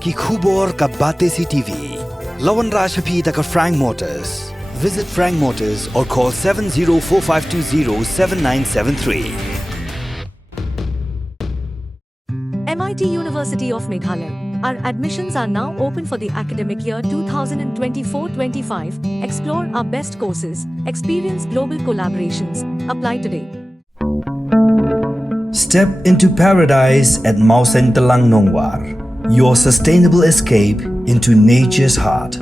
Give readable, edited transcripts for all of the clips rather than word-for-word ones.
ki khubor ka bate CTV. Lawan Rashaphi taka Frank Motors. Visit Frank Motors or call 7045207973. MIT University of Meghalaya. Our admissions are now open for the academic year 2024-25. Explore our best courses, experience global collaborations. Apply today. Step into paradise at Mausen Telang Nongwar, your sustainable escape into nature's heart.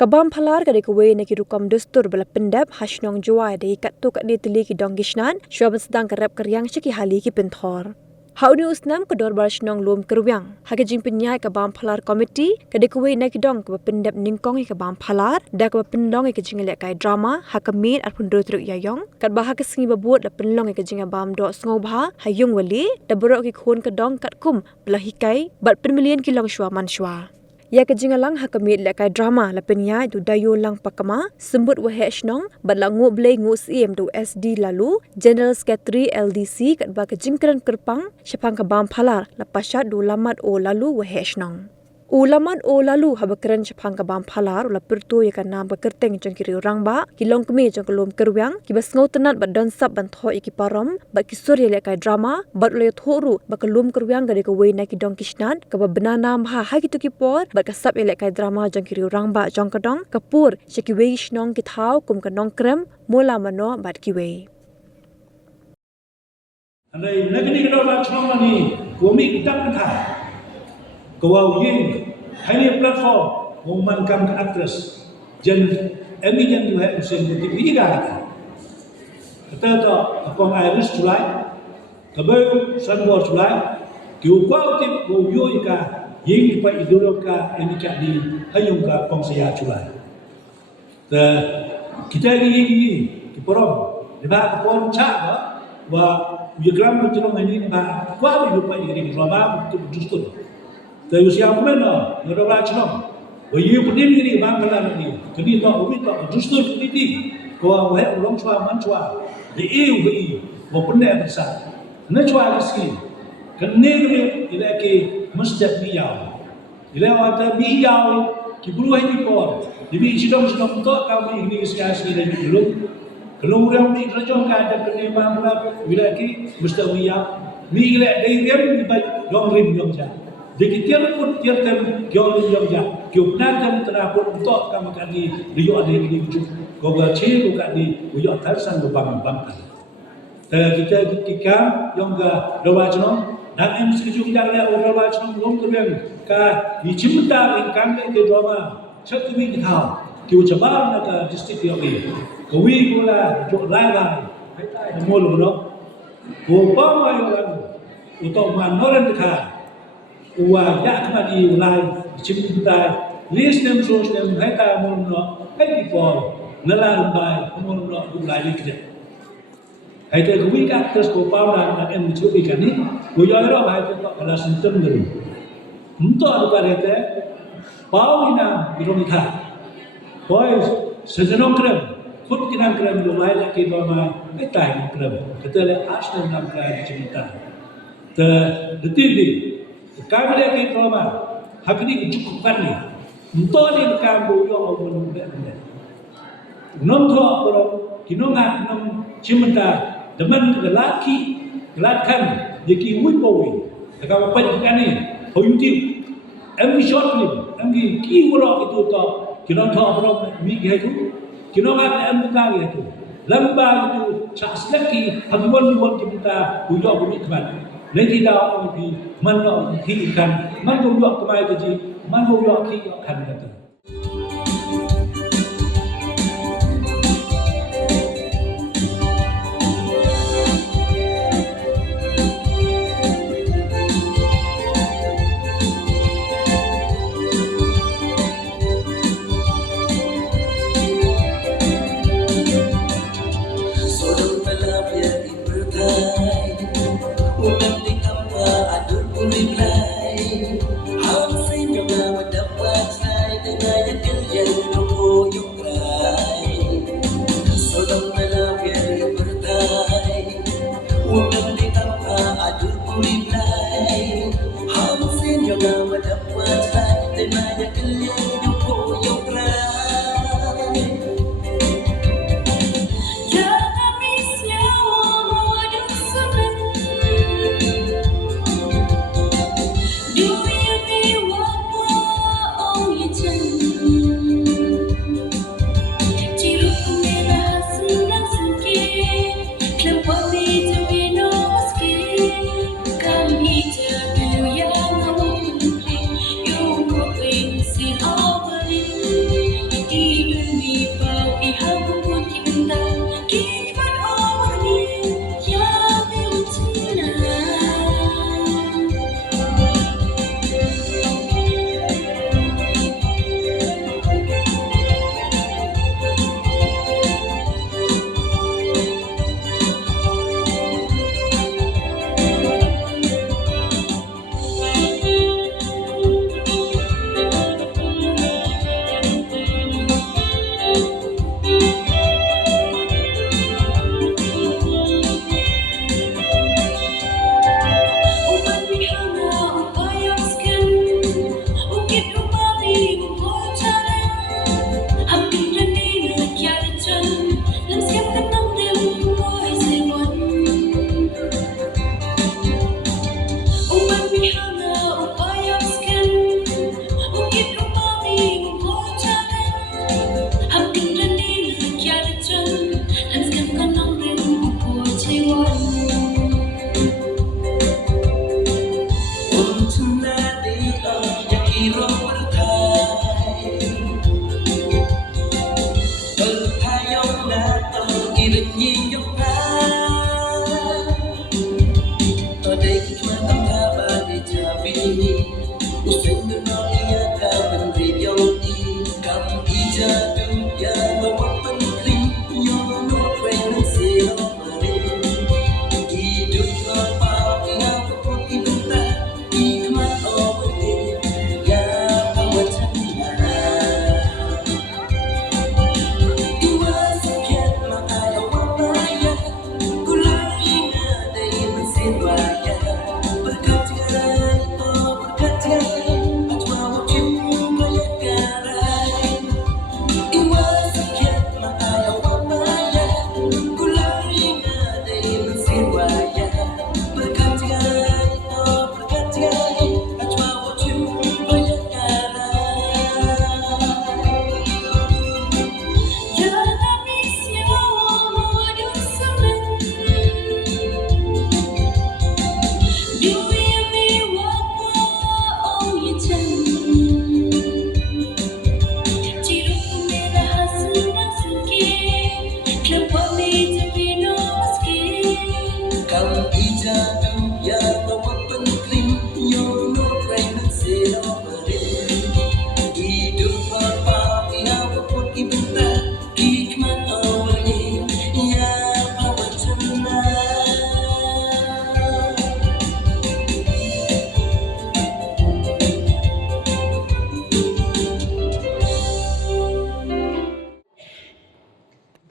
Kabam phalar ka dekwe ne ki rukam dustur bala pendap hashnong jwa de kat tu kat de tili ki dongishnan shwab sedang karap karyang shiki hali ki penthor. Hauni usnam ka dor barshnong lom kerwyang hage jing penyai kabam phalar committee ka dekwe ne ki dong ka pendap ningkong ka kabam phalar da ka pendong ka jing le kai drama hakamin ar pundro truk yayong kat bah ka singi babut da penlong ka jing bam do sngo bha hayung wali da borok ki khon ka dong kat kum bala hikai bat penmilion ki long shwa man shwa. Ya ke jingalang hakamit lekai drama la penya du dayo lang pakama sembut wahe shnong badla ngo blei ngo CM tu SD lalu General Secretary LDC kat ba ke jingkran kerpang syapang ka bam phalar la pasat du lamat o lalu wahe shnong ulaman o lalu habakran syapang ka bam phalar la pertu ya kan nam ba kerteng jong kiri orang ba kilong kemi jong kelom kerwyang ki bas ngau tenat ba don sap ban tho iki parom ba ki surya lekai drama bat le thoru ba kelom kerwyang ga de ko we na ki dong kishnan ka ba banana ha ha ki tu ki por ba ka sap lekai drama jong kiri orang ba jong ka dong kapur shiki we shnong ki thau kum ka nong krem mola mano bat ki we Andai negeri kita nak cuma ni, kami tak kata. Kau yang hanya platform memankan ke aktris, jen emijen tu hai usen bukti ini kan? Kata tu, apa Iris Julai, kabar Sanwar Julai, kau tip kau yo ika, yang kita idolka ini kat di hayung ka Pongsaya Julai. Kita ini kiporom, sebab pon cak wa diagram bercerong ini bah kuat lupa ini drama betul betul. Tapi usia apa na? Ngeraba cerong. Wayu pedin ini bang kalan ini. Kini tak ubi tak betul ini. Kau wahai orang cua mancua. Di EU ini, wah pendek besar. Necua lagi. Kene ini ilaki mesti biyau. Ilai ada biyau. Kiburu ini pun. Jadi sidang tu kami ini sekali dari dulu. Kalau orang ni kerja ada kena bangla wilaki mesti biyau. Ni ilai dari dia ni baik dong rim dong jah. Jadi tiap pun tiap tem kau lim jah. Kau nanti terapun untuk kamu kali dia ada ini wujud. Kau baca bukan di wujud tersan berbang bangkan. Kita ketika yang ke doa jenong dan mesti juga ada doa jenong belum terbiang. Kah dicipta ingkang ke drama cakap tahu. Kau coba nak distrik yang ini. Kau pula jauh lain. Mula mula. Kau pamai orang untuk manoran dekat. Uang yak mati ulai cipta list nem sos nem heta mula hai dipol nalar bai mula ulai likde. Hai tu kau kat terus kau pamai nak cuci ikan ni. Kau jangan orang hai tu kalau sentuh dulu. Untuk apa itu? Pau ina birong ita. Boys sejenak krem. Khud kita krem lumai lagi lama. Kita krem. Kita le asal nam krem cerita. Detik kami lagi lama. Hari ini cukup kali. Untuk ni kami yang awal benda. Nonton orang kinongan nom cimenta. Demen lelaki lelakan jadi wipoi. Kalau apa ni? How YouTube. Every short film, every key orang itu tak kita tahu orang migi itu, kita kan bukan itu. Lambat itu cakap lagi, hagwan kita buat bunyi kemana. Nanti dah orang mana hidupan, mana buat kemana jadi, mana buat kiri kan kata. How say no, I would have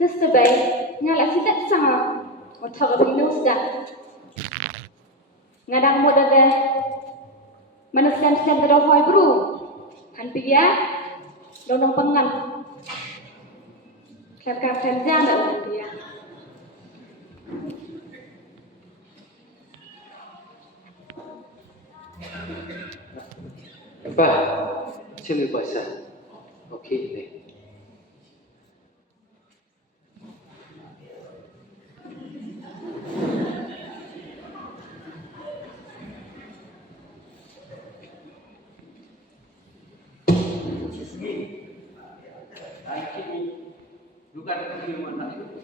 Das dabei ngala sitat sanga motor binus dah ngadang moda deh manaskan skan dah hoi bro han pia donong pengan kap jam dah han pia Apa? Sini bahasa. Okey ni. Bukan kalimat nak itu.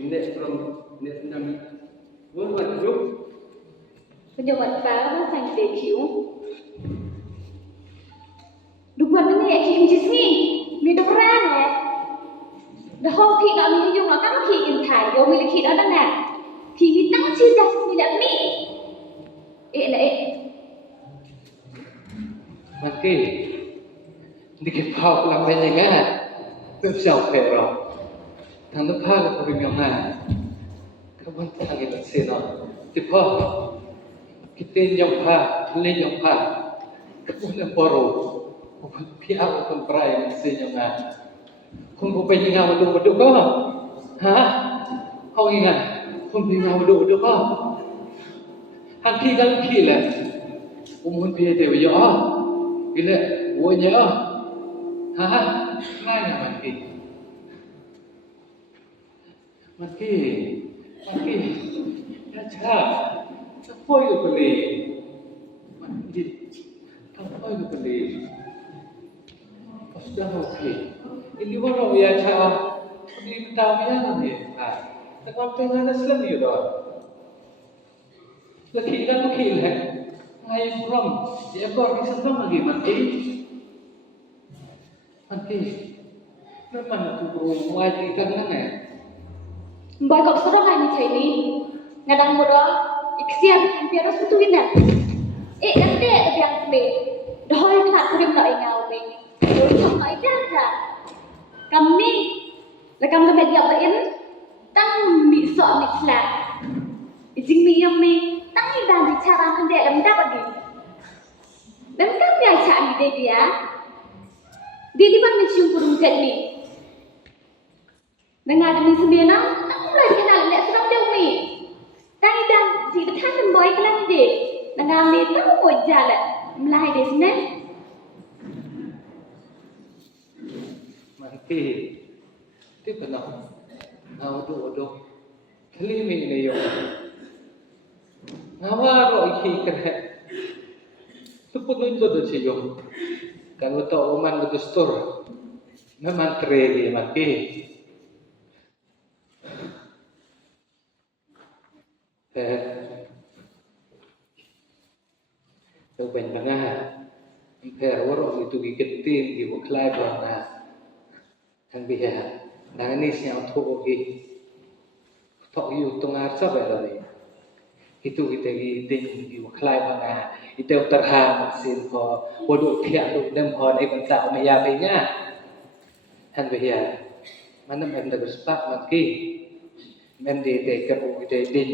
Ini from ini tsunami. Buat hidup. Penjabat para sang dekiu. Dugaan ni aki imjis ni. Mi doran eh. Dah hoki nak mi yung nak kam ki in thai yo mi likit ada na. Ki mi tang chi jas mi dak mi. La Mati. Dikit pau lang banyak kan? Bersau pero. Thằng nó pha cái phần nhau này. Các bạn thằng cái bác sĩ nó. Thì pha. Cái tên nhau pha, lên nhau pha. Các bạn làm baro. Phía áo phần prai bác sĩ nhau này. Không có bên nhau mà đủ có. Hả? Không nghe này. Không bên nhau mà đủ có. Hàng khi là. Muốn phía đều rõ. Cái là ủa nhớ. Hả? Ngay là Mati. Ya cak. Apa itu beli? Mati. Apa itu beli? Sudah okey. Ini baru ya cak. Ini tahu ya ni. Tapi tengah ada selam ni dah. Laki kan okey lah. Ayah kurang. Dia baru senang lagi Mati. Memang aku perlu mengajikan mana? Mbak kau sudah ngai mi chai ni. Ngadang moda iksian hampir harus betuin dah. Ande yang me. Dah hoi nak kurim nak ingau me. Kurim nak ingau dah. Kami lekam tu media lain tang mi sok mi selak. Ijing mi yang me tang ni dah bicara ande lam dah bagi. Dan kan dia cak dia. Dia di mana mencium kurung jadi. Dengar demi sembilan, tak mulai kenal nak serap dia umi. Tapi dah si dekat semboy kelam dia. Dengar mi tak mau jalan mulai di sini. Mati. Itu kenapa? Aduh. Kali ni yo. Ngawa ro iki kena. Seput nun betul sih yo. Kan betul oman betul stor. Memang tereli Mati. Tôi bình bằng Pero itu gigetin di buklai bana. Thằng bây giờ đang ini siang thua thọ yêu tung ar sab rồi. Itu kita gigetin di buklai bana. Itu terham sin ko bodoh tiak duk dem ho ai banta me ya pe nya. Thằng bây giờ mana men da bersepak maki. Men de ke bu de din.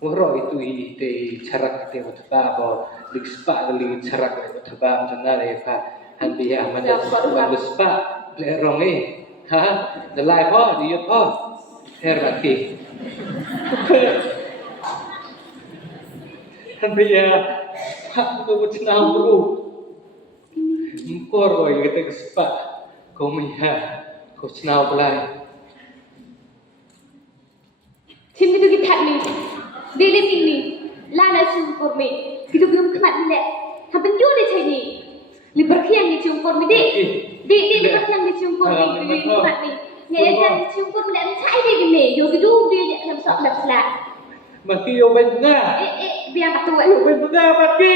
Waro itu ite carak te utba bo ligspa li carak te utba jana le pa han biya mana ligspa le rongi ha de lai po di yo po her maki han biya ha ko chna bru impor ko ite ligspa ko miha ko chna blai Tim itu kita ni, daily ini, lana ciumpur ni, kita belum kemat ni leh, hampir jauh deh cini, liberkian ni ciumpur ni deh, liberkian ni ciumpur ni, di kemat ni, ni aja ciumpur ni, ni cai deh gini, yo gitu dia ni dalam sok dalam selak. Maki yo benar. Biar kat tua Yo benar maki.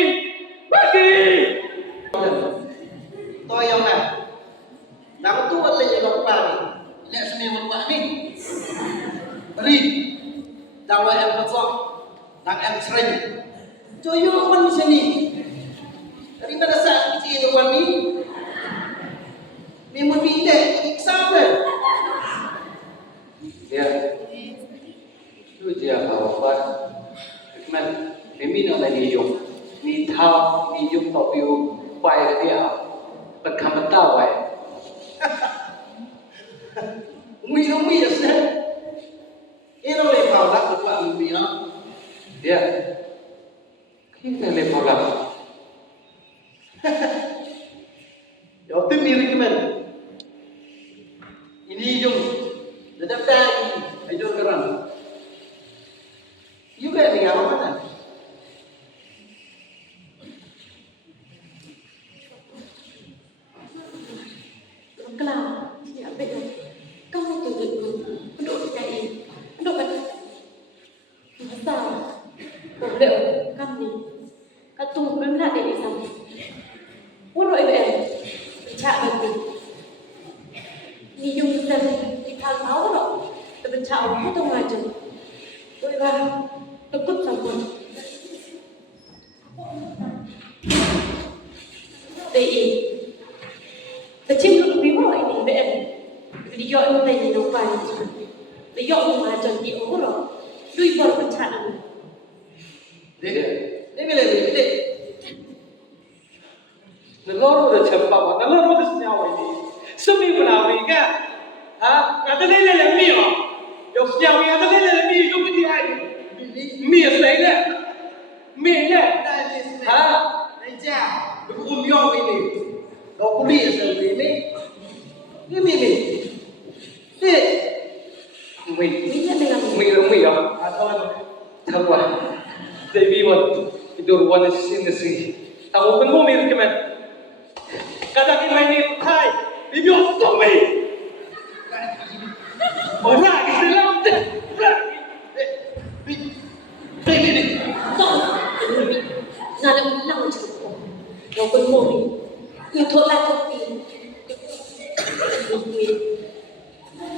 Tôi yang này đang tu ở lên nhà đọc bà này lẽ xem em một bạn đi ri đang vào em phát sọ đang em sering cho yêu mình sini dari pada saat kita ini wani memang tidak exam deh Ya. Itu dia kalau buat cuman memang ada di yuk ni tahu ni yuk top yuk kuai dia berkamar tahu kuai umi ya sih ini oleh kau tak lupa umi ya dia kita lepas lah ya tu mirip kan ini yung tetap tadi ayo kerang juga ni apa mana Kelak, ya betul. Kamu tunggu duduk cari, duduk kan? Masa, boleh kami, katu benar dari sana. Orang itu, cak itu, ni yung sen kita tahu loh, tapi cak aku tu macam, boleh takut sama. Dei. Kecil dulu bimo ini BM. Dia yang tanya apa itu. Dia yang macam di orang. Dui baru pencana. dia boleh dia Nelor udah cepat, nelor udah senyawa ini. Semi benar mereka. Ada lele mi oh. Yo senyawa ada lele mi yo ke dia ini. Mi selesai. Mi le. Aja umyong ini kau kuliah sendiri ini ni Mi oh. Tahu ah. Dewi wan itu ruangan sini sih. Tahu kan mau mirip kemen. Kadang ini main kai, bibi osong mi. Orang Islam deh. ini Nalam lang cukup. Yang kedua ni, yang tolak kopi.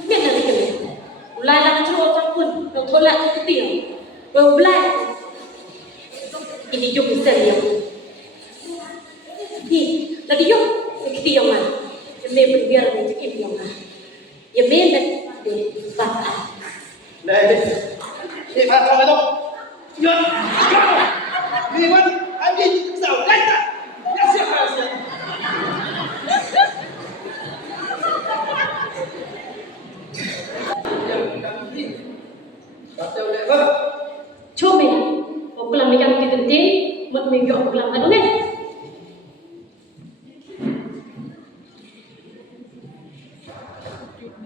Ni nak ni. Ulai lang cukup campur, yang tolak kopi yang berbelai. Ini jom saya. Ni, lagi jom kopi yang mana? Yang berbiar dengan kopi yang mana? Yang mana dia bakal. ni apa tu ya ni wan ambil kesal dah tak ya siapa Coba, okulam yang kita penting, mengikut okulam anu ni.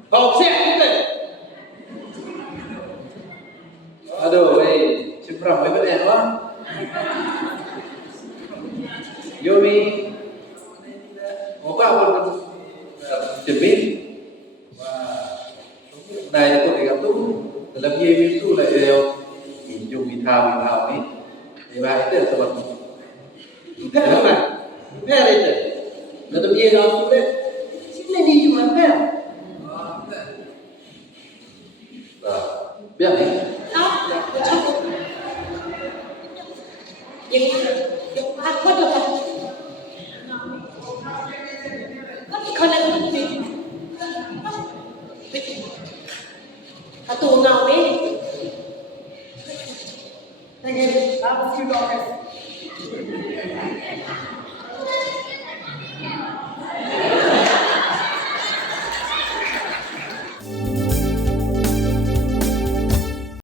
kau siap kita Aduh, Cipram, lepas ni apa? Yomi, apa pun Jepit, này là tôi gặp tú làm gì với tú lại đều dùng bị thao ni thì bà ấy tự tập thế không này Verite. Lalu dia dah sudah. Sini ni cuma ver. Biar ni. Yang aku dah. Kau nak tu? Atau ngau ni? Tengok, apa sih